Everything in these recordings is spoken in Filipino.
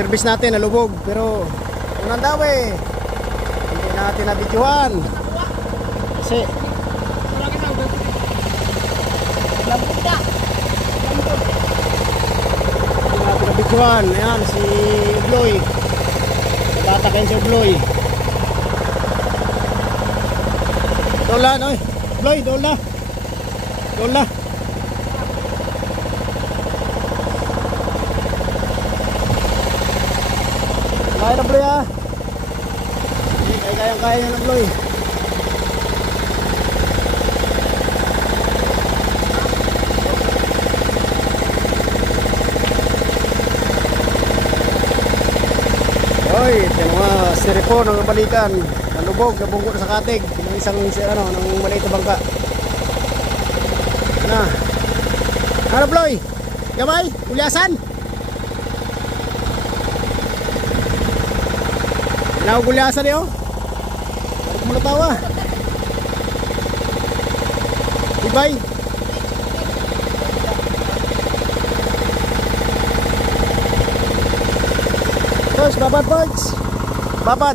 service natin nalubog, pero unang daw eh hindi natin nabidyohan kasi hindi natin nabidyohan. Ayan si Bloy, tatakain si Bloy. Dola no, Bloy, dola dola. Kaya na Bloy ah. Kaya na Bloy. Oy, ito mga siripon ng balikan. Nalubog, nabunggo na sa katig ng isang ano, ng maliit na bangka. Ano Bloy? Gamay? Ulyasan? Gulyasan niyo? Bakit mo natawa? Ibay? Boys, babad boys. Babad.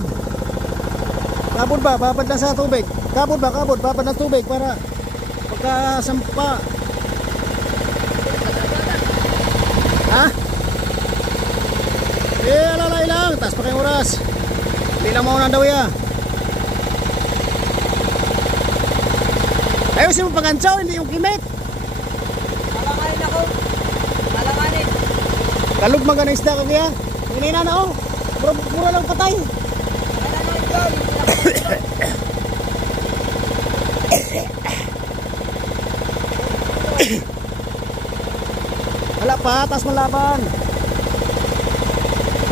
Kabod ba? Babad lang sa tubig. Kabod ba? Kabod. Babad ng tubig para pagkasampa. Ha? Alalay lang. Taas pa kayong oras. Hindi lang mauna daw ya. Ayusin mo pag-antsaw, hindi yung kimit. Alanganin ako. Alanganin. Kalugmag na isda ko kaya. Hindi na oh. Mura lang patay. Alanganin doon. Wala pa, taas malaban.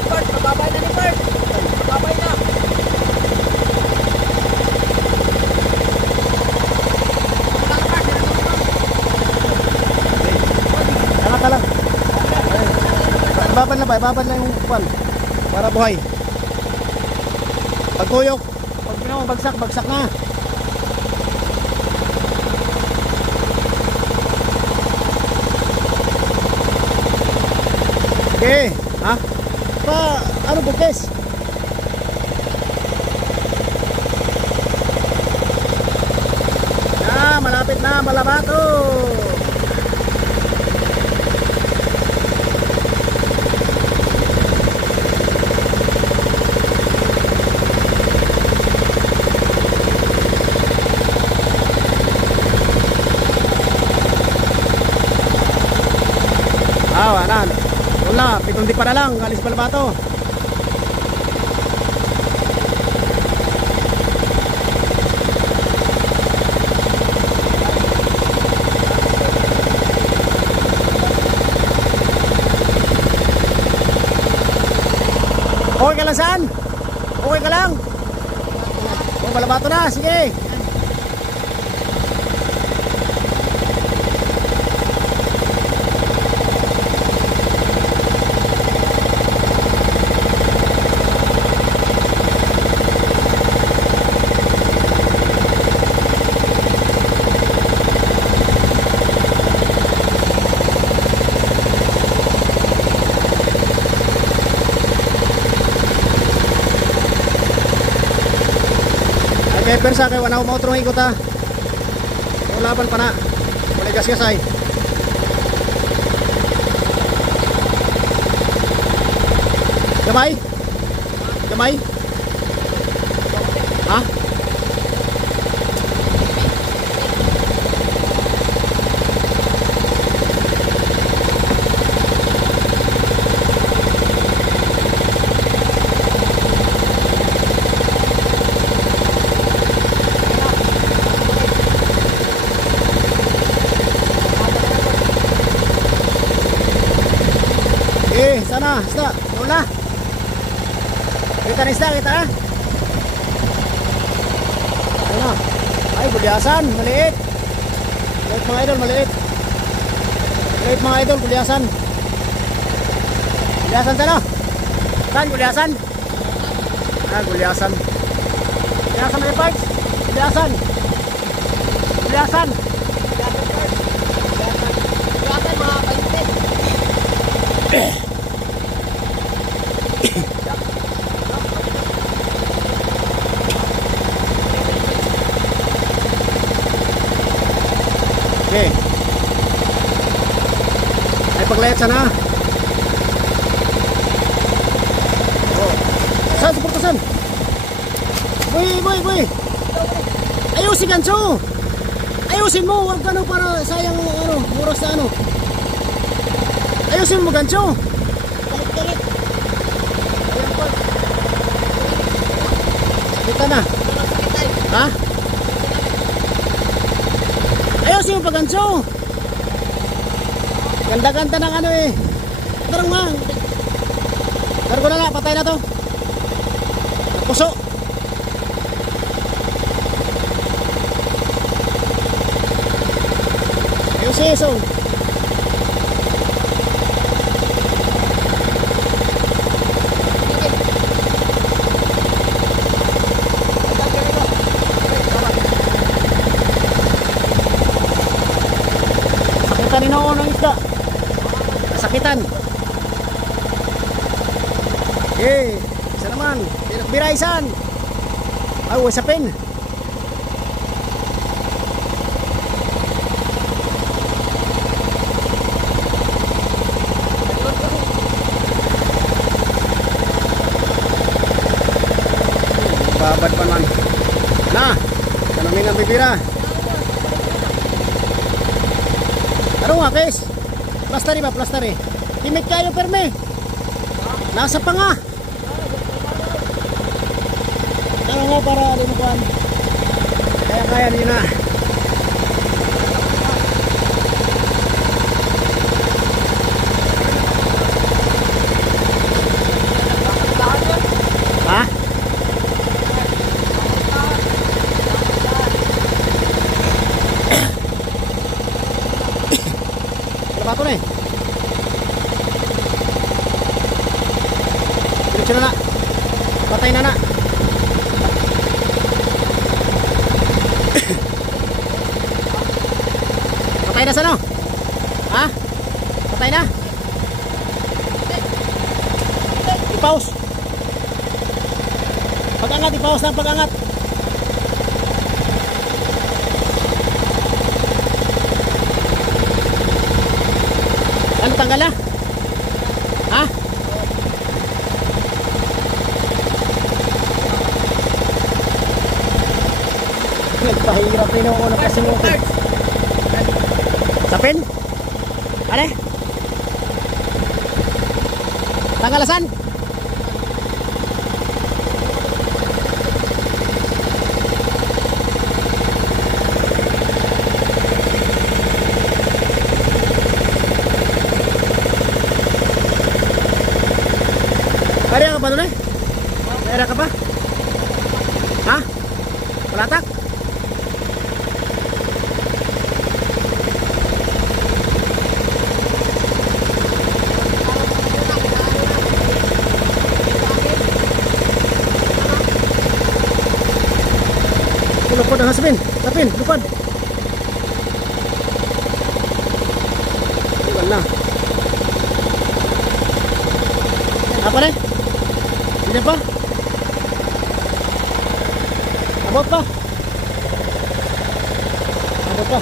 Bert, mababay na ni Bert. Mababay na. Tala. Babad lang yung pan para buhay. Pagtuyok, pag mo bagsak na. Okay, ha? Ano bukes? Malapit na, Malabato. Wala, 7 di pa na lang, alis Malabato. Okay ka lang saan? Okay ka lang? Malabato na, sige. Okay, persa kay wala mo trong ikot ha. Laban pa na. Wala gas-gasay. Gamay? Gamay? Ha? Sana, isda, wala. Kita na isda, kita na. Ano? Ay, bulyasan, maliit. Maliit mga idol, maliit. Maliit mga idol, bulyasan. Bulyasan sana. Saan, bulyasan? Bulyasan. Bulyasan mga parts. Bulyasan. Bulyasan. Bulyasan mga 20. Okay. Ay paglayat sana. Oh. Saan suportasan? Boy. Ayusin ganso. Ayusin mo, wag ano para sayang ano, oras na ano. Ayusin mo ganso. Kalit. Kita na. Ha? Ayusin mo pa ganso. Ganda-ganda ng ano eh. Tarong nga. Tarong na nga, patay na to. Puso. Ayusin so. Sakitan ni noon ang isda. Sakitan. Eh, isa naman. Biraisan. Ay, wasapin. Babad pa man. Na, tanongin ang bibira. Ano nga, Kes? Plastari ba? Plastari. Timik kayo, perme. Nasa pa nga. Ano nga para dinukuan? Kaya nyo na. Ha? Ano ba ito na eh? Diretso na na. Patay na na. Patay na sa no? Ha? Patay na? I-pause. Pag-angat, i-pause na pag-angat. Ano tanggal na? Ha? Nagpahirap rin ako na kasingutin. Sapin? Ano? Tanggalasan? Ada ka pa doon eh? Ada ka pa? Ha? Palatak? Lupad ang hasbin. Sapin, lupad. Iwan na. Apa nih? Ini apa? Abot pa? Abot pa?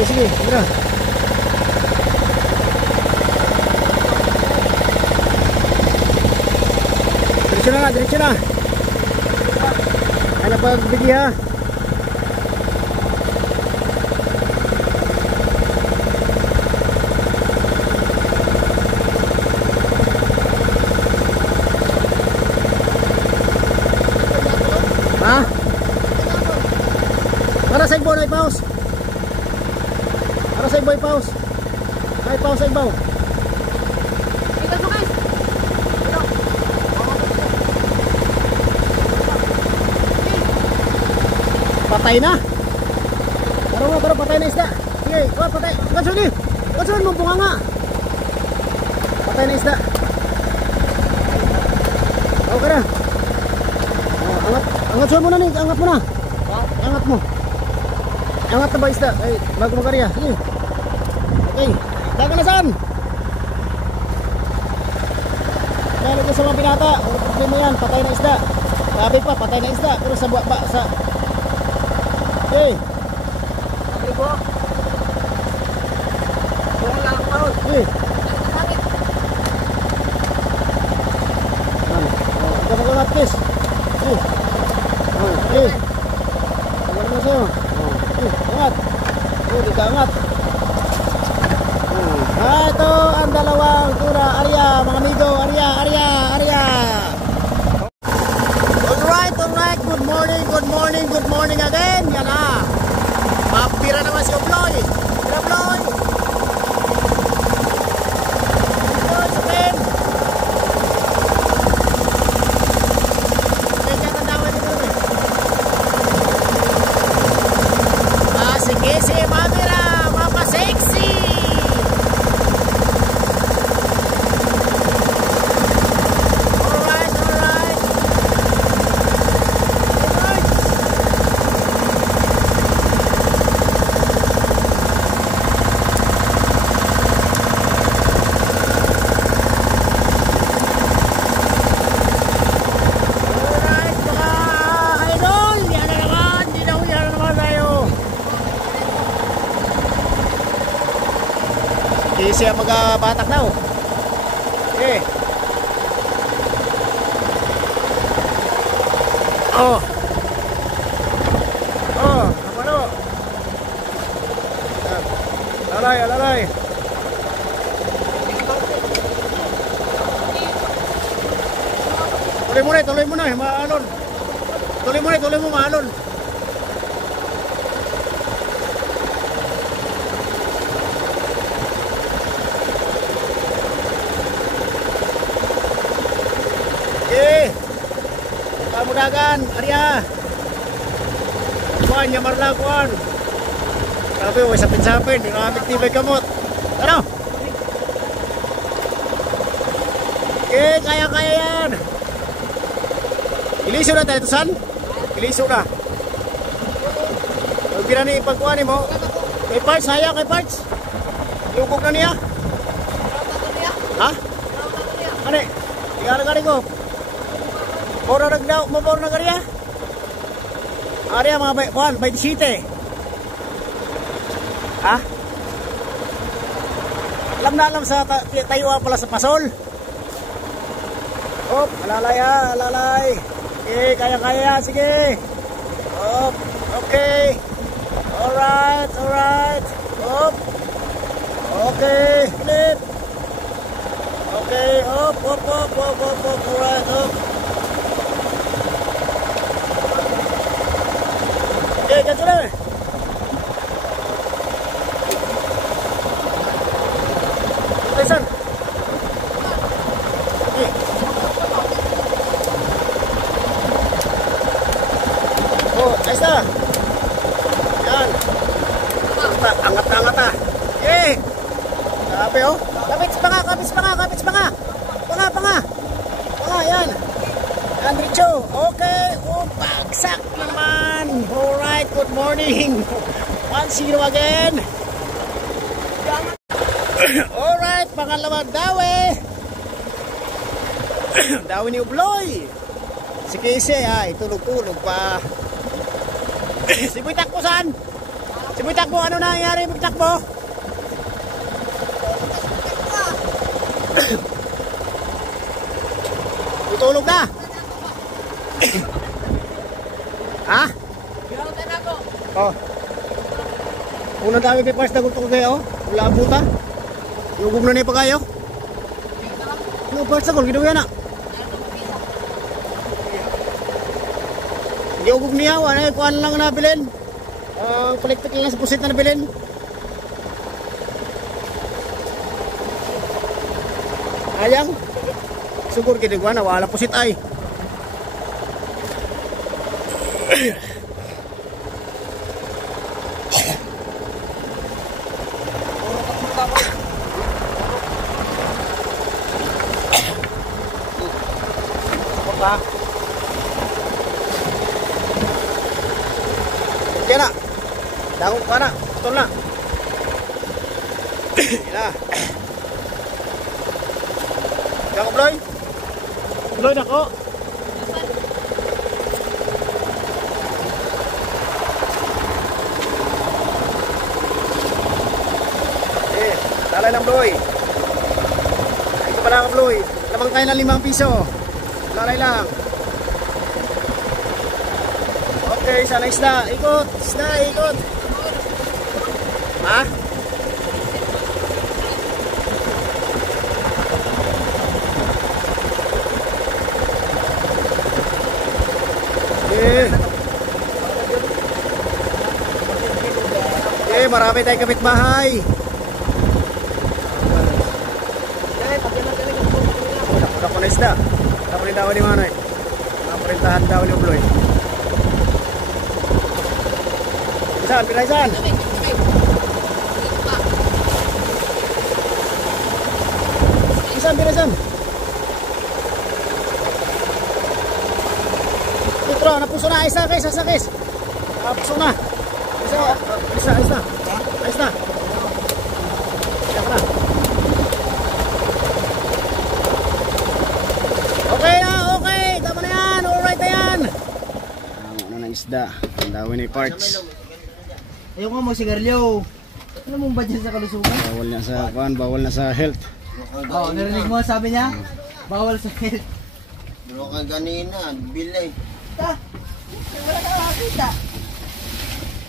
Sige, mira. Diretso na. Ano pagbigay ha? Ha? Para sa ibaw na i-pause. Para sa ibaw i-pause. Ay, pause sa ibaw. Patay na. Taro, patay na isda. Sige, patay. Gansun ni. Gansun mo bunga nga. Patay na isda. Okay na. Angat mo na ni, angat mo na. Angat mo. Angat na ba isda? Ay, bago makarya. Sige. Okay. Dagan na saan? Dali. ko sa mga binata. Ano problema yan? Patay na isda. Sabi pa, patay na isda. Pero sa buwa sa... Okay. Sabi ko. Kung lang ako. Okay. Ikaw mag-angat, Kiss. Okay. Okay. Tagal na sa'yo. Okay. Angat. Okay, di ka angat. Ito ang dalawang tuna. Arya, mga amigo. Arya. Alright. Good morning again. Yan na. Mapira naman si Obloy. Obloy. Sige, mapira. Mapa sexy. Alright. Alright, mga idol. Yan na naman. Yan na naman tayo. Sige siya mag-batak daw. Okay. Ano? Alalay. Tuloy mo na, maalon. Tuloy mo, maalon. Okay. Kamudagan, Arya. Kuan, nyamar na kuan. Sabi, huwag sapin-sapin. Dinamit tibay kamot. Ano? Okay, kaya yan. Iliso na tayo, San? Iliso na. Huwag na ipagkuhan mo. Kay parts, haya kay parts. Lugog na niya. Ha? Ano? Tingala ko. Moro nagdaw, mabor na kariya. Ariya mga kuan, 27. Ha? Alam sa tayo pala sa pasol. Op, alalay. Okay, kaya, sige. Op, okay. Alright. Op. Okay, ulit. Okay, op. Alright, op. Okay, ganito na. Okay, sir. Okay. Oh, ayos na. Yan. Angat na. Okay. Sabi, oh. Kapits pa nga. Panga, yan. Yan, Richo. Okay. Oh, bagsak na naman. Alright, good morning. 1-0 again. Alright, pangalawang dawe. Dawe ni Ubloy. Si Casey, tulog pa. Si Boy Takbo saan? Si Boy Takbo, ano nangyari Boy Takbo? Tutulog na. Ha? Oh. Unang dami pipars na gusto ko kayo. Wala abuta. Lugog na niya pa kayo. Ano parts ako? Ginawa na. Hindi ugog niya. Kuhaan lang nabilin. Paliktik lang sa pusit na nabilin. Ayang. Sugur ginagawa na. Wala pusit ay. Okay na. Dangog ka na. Putol na. Yan na. Dangog Bloy. Tuloy na ko. Lalay ng bloy. Ito pala ang bloy. Lamang kayo ng 5 piso. Lalay lang. Okay, sana isda. Ikot. Isda, ikot. Ha? Okay, marami tayong kapitbahay. Ako na isda. Ako na daw ni Manoy. Ang perintahan daw ni Ubloy. Saan? Pinaysan? Pinaysan, pinaysan. Petro, napuso na. Isa kay, sasakis. Napuso na. Isa. Ayos na. Siya ka na. Okay na, okay. Tama na yan. Alright na yan. Ang ano ng isda. Ang dawin ni parts. Ayoko nga magsigarilyo. Ano mong budget sa kalusugan? Bawal na sa kuan, bawal na sa health. Oo, narinig mo sabi niya? Bawal sa health. Pero ka ganina, bilay. Ta, wala ka makakita.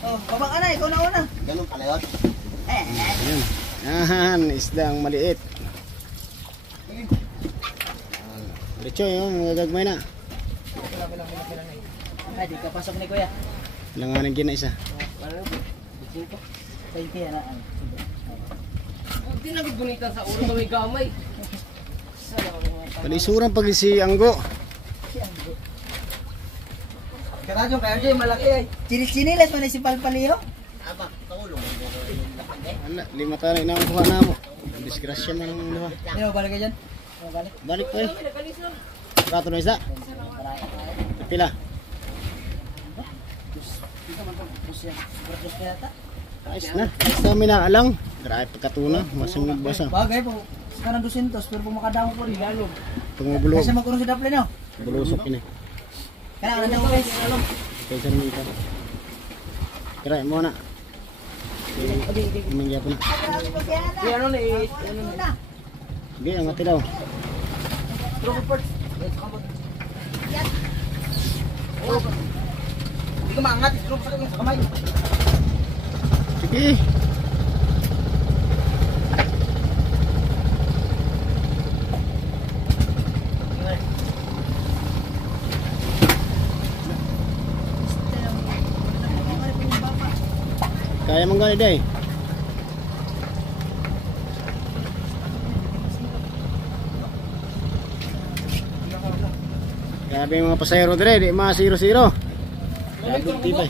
Oh, babang anay, ikaw na una. Ganun pala yun. Ayan. Ahan, isda ang maliit. Diretso yun, magagagmay na. Ay, di ka pasok ni kuya. Langanin gina isa. Thank you na. Hindi na bunitan sa ulo may gamay. Palisuran pag si Anggo. Karadyo kayo dyan, malaki ay. Chinis-chinilas man si Palpaliho. Ama, tulong. Wala, 5 tayo na ang buha na mo. Disgrasya man ang buha. Hindi mo balik ka dyan? Balik. Balik po eh. Rato na isda. Pila. Ayos na. Ayos na minaalang. Grabe pagkatuna. Masungod basa. Bagay po. Sekarang 200 pero kung makadamo po rin lalo. Pangmabulog. Kasi magkurong si Daplin no? Bulusok ini. Kaya ano daw guys? Kaysa naman ito. Kira mo na. Umingya po na. Ano na eh. Hindi, ang ati daw. Hindi ka maangat. Stroke sa kamay. Sige. Kaya mong gani day. Grabe yung mga pasahero dire, di mga 0-0. Grabe tibay.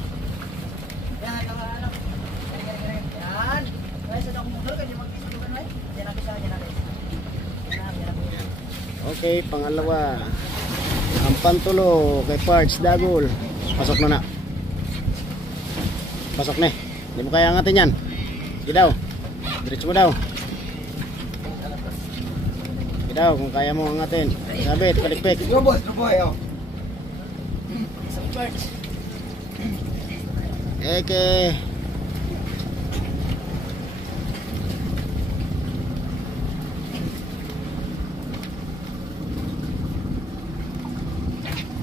Yan. Kaya sa dakong motor, kaya mag-isulugan mo. Yan natin siya, yan natin. Okay, pangalawa. Ang pantulo kay Parts Dagol. Pasok na na. Pasok na. Hindi mo kaya angatin yan. Sige daw. Diretso mo daw. Sige daw kung kaya mo angatin. Sabit, palikpik. Yo boss, no boy, oh. Eke.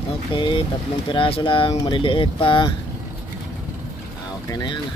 Okay, 3 piraso lang, maliliit pa. Okay na yan.